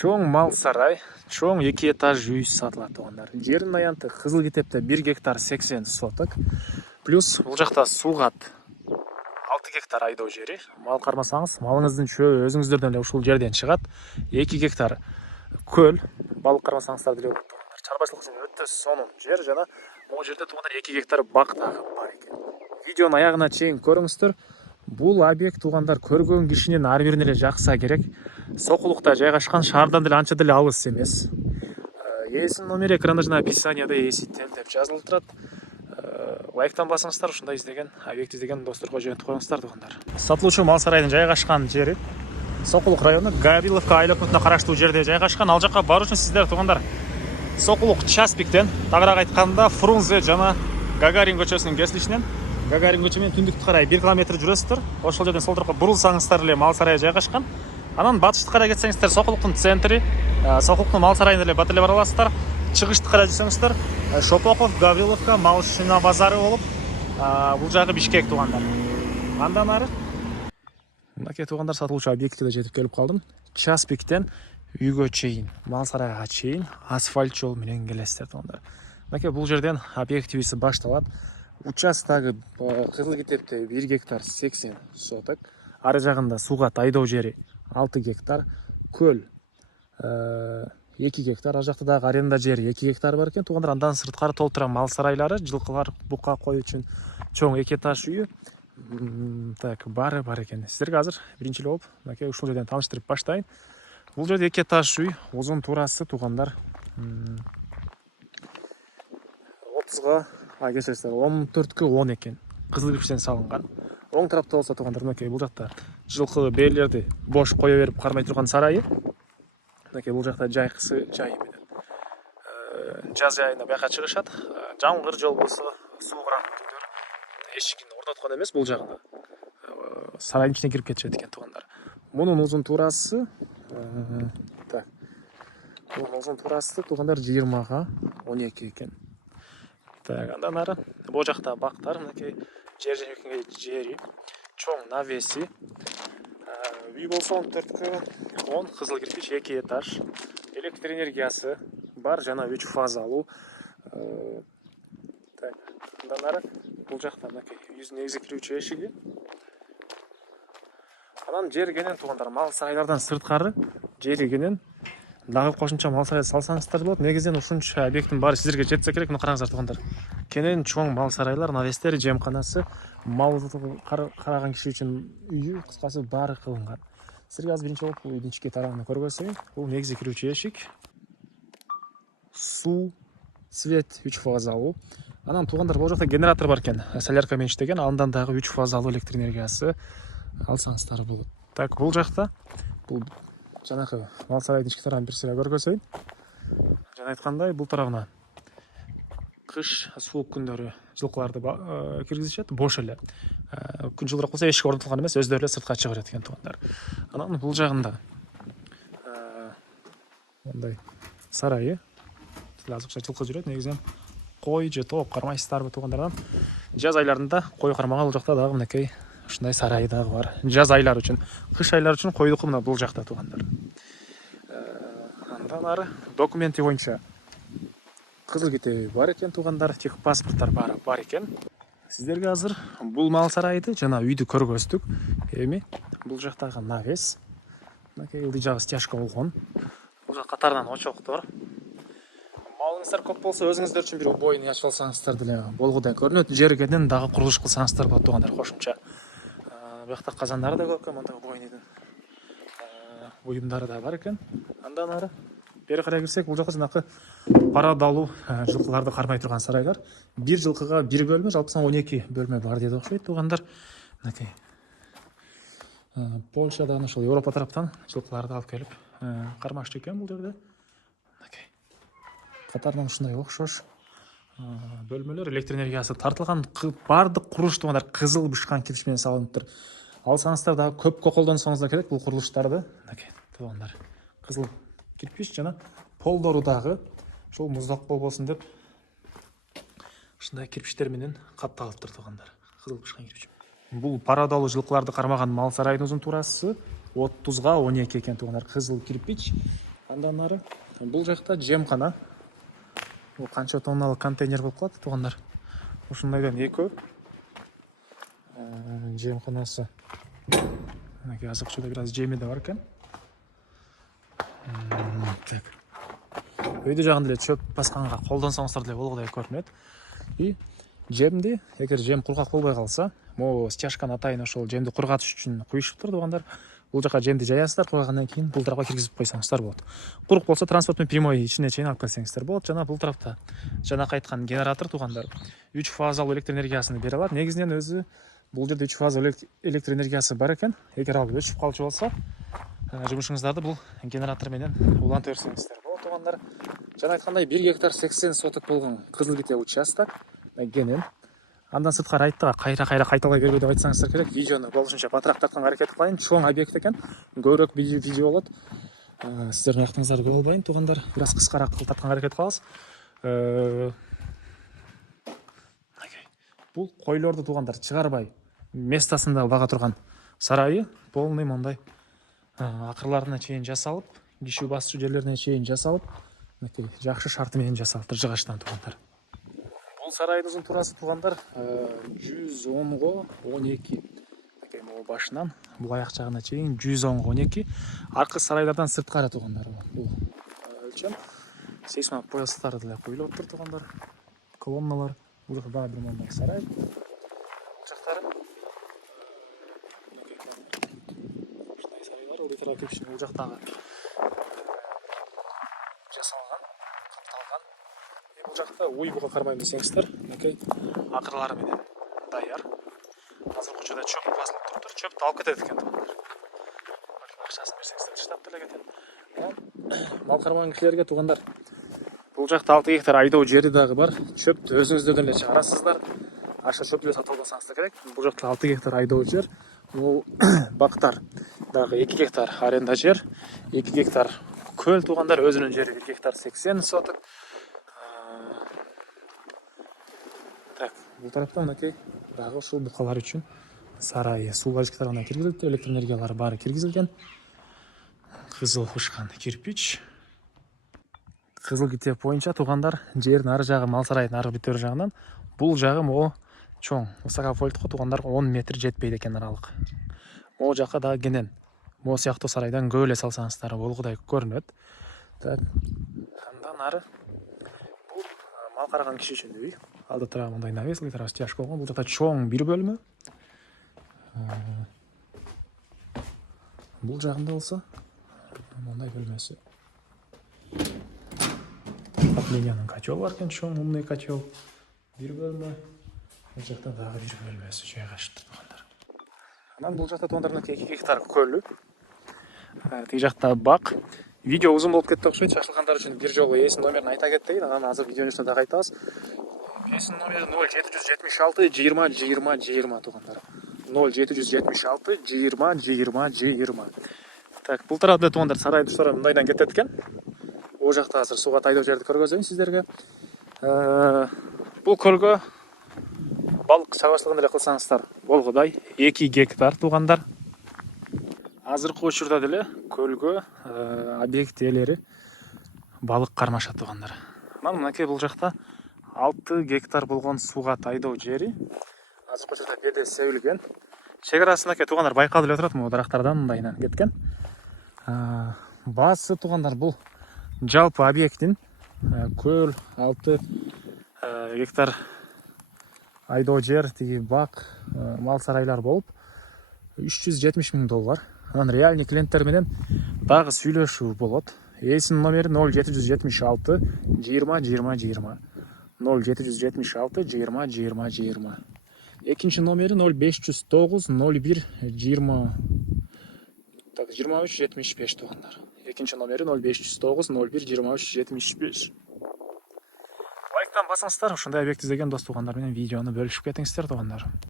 Чоң мал сарай, чоң 2 этаж үй сатылат тугандар. Жердин аянты Кызыл Китепте 1 гектар 80 соток. Плюс бул жакта сугат 6 гектар айдоо жери. Мал кармасаңыз, малыңыздын чөбү өзүңүздөрдөн эле ушул жерден чыгат. 2 гектар көл, балык кармасаңыздар деле болот тугандар. Чарбачылык үчүн өтө сонун жер жана могу жерде тугандар 2 гектар бак дагы бар экен. Видеонун аягына чейин көрүңүздөр. Бул объект тугандар көргөн кишинин ар бирине эле жакса керек. Сокулукта жайгашкан, шаардан деле анча деле алыс эмес. Ээсинин номери экранда жана описанияда ээсител деп жазылып турат. Лайктан басыңыздар, ушундай издеген, объект издеген досторго жөнөтүп коюңуздар тугандар. Сатылуучу мал сарайдын жайгашкан жери Сокулук району Гавриловка айыл өкмөтүнө караштуу жерде жайгашкан. Ал жакка баруу үчүн сиздер тугандар Сокулук Часпиктен, тагыраак айтканда Фрунзе жана Гагарин көчөсүнүн кесилишинен Гагарин көчө менен түндүктү карай 1 километр жүрөсүздөр. Ошол жерден сол тарапка бурулсаңыздар эле мал сарайы жайгашкан. Анан батышты карай кетсеңиздер Сокулуктун центри, Сокулуктун мал сарайына эле бат эле бара аласыздар. Чыгышты карай жүрсөңүздөр Шопоков, Гавриловка, Малышина базары болуп, бул жагы Бишкек тугандар. Андан ары мынакей тугандар сатылуучу объектке жетип келип калдым. Часпиктен үйгө чейин, мал сарайга чейин асфальт жол менен келесиздер тугандар. Мынакей бул жерден объектибиз башталат. Участогы Кызыл Китепте 1 гектар 80 соток. Ары жагында сугат айдоо жери 6 гектар, көл 2 гектар, ар жакта дагы аренда жери 2 гектар бар экен. Тугандар андан сырткары толтура мал сарайлары, жылкылар, бука кой үчүн чоң 2 этаж үйү. Так, бар экен. Сиздерге азыр биринчи эле болуп, мынакей ушул жерден тааныштырып баштайын. Бул жерде 2 этаж үй, узун турасы тугандар 30га, кечирсиздер, 14кө 10 экен. Кызыл кирпичтен салынган. Оң тарапта болсо тугандар мынакей бул жакта жылкы бээлерди бош кое берип кармай турган сарайы. Мынакей бул жакта жайкысы жайы менен жаз айында бияка чыгышат. Жамгыр жол болсо, суу кыран күндөр эшигин орноткон эмес бул жагында. Сарайдын ичине кирип кетишет экен тугандар. Мунун узун турасы так. Мунун узун турасы тугандар 20га 12 экен. Так, андан ары бул жакта бактар, мынакей жери, чоң навеси. Үй болсо 14кө 10, кызыл кирпич 2 этаж. Электр энергиясы бар жана 3 фазалуу. Так, андан ары бул жакта мынакей үйүнүн негизи кирүүчү эшиги. Анан жергенен тугандар мал сарайлардан сырткары жергенен дагы кошумча мал сарай салсаңыздар болот. Негизинен ушунча объекттин баары сиздерге жетсе керек. Мына караңыздар тугандар. Кенен чоң мал сарайлар, навестер, жемканасы, мал караган киши үчүн үйү, кыскасы баары кылынган. Сиздерге азыр биринчи болуп үйдүн ички тарабын көргөзөйүн. Бул негизи кирүүчү эшик. Суу, свет 3 фазалуу. Анан тугандар бул жакта генератор бар экен. Солярка менен иштеген, андан дагы 3 фазалуу электр энергиясы алсаңыздар болот. Так, бул жакта бул жанакы мал сарайдын ички тарабын бир сыйра көргөзөйүн. Жана айткандай, бул тарабына кыш суук күндөрү жылкыларды киргизишет, бош эле. Күн жылыраак болсо эшик орнотулган эмес, өздөрү эле сыртка чыга берет экен тугандар. Анан бул жагында мындай сарайы. Силер азыркыча жылкы жүрөт, негизинен кой же топ кармайсыздарбы тугандар? Жаз айларында кой кармаган бул жакта дагы мынакей ушундай сарай дагы бар. Жаз айлары үчүн, кыш айлары үчүн койдуку мына бул жакта тугандар. Андан ары документи боюнча Кызыл Китеби бар экен тугандар, техпаспорттор баары бар экен. Сиздерге азыр бул мал сарайды жана үйдү көргөздүк. Эми бул жактагы навес. Мынакей ылдый жагы стяжка болгон. Бул жак катарынан очоктор. Малыңыздар көп болсо өзүңүздөр үчүн бир убойн ачып алсаңыздар деле болгудай көрүнөт. Жергенен дагы курулуш кылсаңыздар болот тугандар кошумча. Бuyakta kazanları da көп, мындай убойнидин буюмдары да бар экен. Андан ары бери карай кирсек, бул жакка жанакы парадалуу жылкыларды кармай турган сарайлар. Бир жылкыга бир бөлмө, жалпысынан 12 бөлмө бар деди окшойт тугандар. Мынакей Польшадан, ошол Европа тараптан жылкыларды алып келип кармашчу экен бул жерде. Мынакей катарынан ушундай окшош бөлмөлөр, электр энергиясы тартылган, бардык курулуш тугандар кызыл бышкан кирпич менен салыныптыр. Алсаңыздар дагы көпкө колдонсоңуздар керек бул курулуштарды. Мынакей тугандар кызыл кирпич жана полдору дагы ошол муздак болбосун деп ушундай кирпичтер менен капталыптыр тугандар. Кызыл бышкан кирпич. Бул парадалуу жылкыларды кармаган мал сарайдын узун турасы 30га 12 экен тугандар. Кызыл кирпич Андан ары бул жакта жемкана. Бул канча тонналык контейнер болуп калат туугандар. Ушундайдан экөө жемканасы. Мынакей азык бир аз жеми да бар экен. Так. Үйдү жагында эле чөп басканга колдонсоңуздар деле болгудай көрүнөт. И жемди, эгер жем кургак болбой калса, могу стяжканы атайын ошол жемди кургатыш үчүн куюшуптур туугандар. Бул жака жемди жаясыздар, кургагандан кийин бул тарапка киргизип койсоңуздар болот. Курук болсо транспортный прямой ичине чейин алып келсеңиздер болот. Жана бул тарапта жанакы айткан генератор туугандар 3 фазалуу электр энергиясын бере алат. Негизинен өзү бул жерде 3 фазалуу электр энергиясы бар экен. Эгер ал өчүп калчу болсо, жумушуңуздарды бул генератор менен улантып берсеңиздер болот туугандар. Жана айткандай 1 гектар 80 соток болгон кызыл ките участок кенен. Андан сырткары айттыга кайра кайталай бербей деп айтсаңыздар керек. Видеону болушунча батыраак тартканга аракет кылайын. Чоң объект экен. Көбүрөөк видео болот. Сиздердин убактыңыздарды көп албайын туугандар. Бир аз кыскараак кылып тартканга аракет кылабыз. Бул койлорду туугандар чыгарбай местасында бага турган сарайы полный мондай акырларына чейин жасалып, киши басчу жерлерине чейин жасалып, мынакей жакшы шарты менен жасалыптыр жыгачтан туугандар. Бул сарайдын туурасы туугандар 110го 12. Мынакей могу башынан бул аяк жагына чейин 110го 12. Аркы сарайлардан сырткары туугандар бул өлчөм. Сейсмопоястары деле коюлуп тур туугандар. Колонналар. Бул жакта дагы бир мондай сарай. Жактары ушундай сарайлар улуу тепшин бул жактагы жасалган, капталган. Бул жакта уйбуга кармайм десеңиздер, мынакей акырлары менен даяр. Азыр көчөдө чөп басылып туруптур, чөптү алып кетет экен туугандар. Акчасын берсеңиздер таштап деле кетет. Мал кармаган кишилерге туугандар, бул жакта 6 гектар айдоо жери дагы бар. Чөптү өзүңүздөр деле чыгарасыздар. Аша чөп деле сатып алсаңыздар керек. Бул жакта 6 гектар айдоо жер. Бул бактар дагы 2 гектар аренда жер, 2 гектар көл туугандар, өзүнүн жери 1 гектар 80 соток. Так, бул тарапта мынакей дагы ушул букалар үчүн сарайы, суу вазикаларына киргизилди, электр энергиялары баары киргизилген. Кызыл ушкан кирпич. Кызыл ките боюнча туугандар, жердин ары жагы мал сарайдын ары бүтөр жагынан бул жагы могу чоң высоковольтко туугандар 10 метр жетпейт экен аралык. Могу жака дагы кенен могу сыяктуу сарайдан көп эле салсаңыздар болгудай көрүнөт. Андан ары бул мал караган киши үчүн үй. Алда турган мындай навес, ылдый тарабы стяжка болгон. Бул жакта чоң бир бөлмө. Бул жагында болсо мындай бөлмөсү. Отоплениянын котел бар экен, чоң умный котел. Бир бөлмө. Бул жакта дагы бир бөлмөсү жайгашыптыр туугандар. Анан бул жакта туугандар 2 гектар көлү. Тиги жакта бак. Видео узун болуп кетти окшойт. Шашылгандар үчүн бир жолу эсин номерин айта кетейин. Анан азыр видеонун үстүнө дагы айтабыз. Эсин номери 0776 20 20 20 туугандар. 0776 20 20 20. Так, бул тарапта туугандар сарай туштары мындайдан кетет экен. Бул жакта азыр сууга тайдоо жерди көргөзөйүн сиздерге. Бул көлгө балык чабачылыгын эле кылсаңыздар болгудай 2 гектар туугандар. Азыркы учурда деле көлгө объект ээлери балык кармашат туугандар. Анан мынакей бул жакта 6 гектар болгон сууга тайдоо жери азыркы учурда беде себилген. Чек арасындагы туугандар байкалып эле турат, могу дарактардан мындайынан кеткен. Баасы туугандар бул жалпы объекттин көл 6 гектар айдоо жер, тиги бак, мал сарайлар болуп $370 000. Анан реальный клиенттер менен дагы сүйлөшүү болот. Эсин номери 0776 20 20 20. 0776 20 20 20. Экинчи номери 0509 01 20. Так, 23 75 туугандар. Экинчи номери 0509 01 23 75. Лайктан басыңыздар, ушундай объект издеген дос туугандар менен видеону бөлүшүп кетиңиздер туугандар.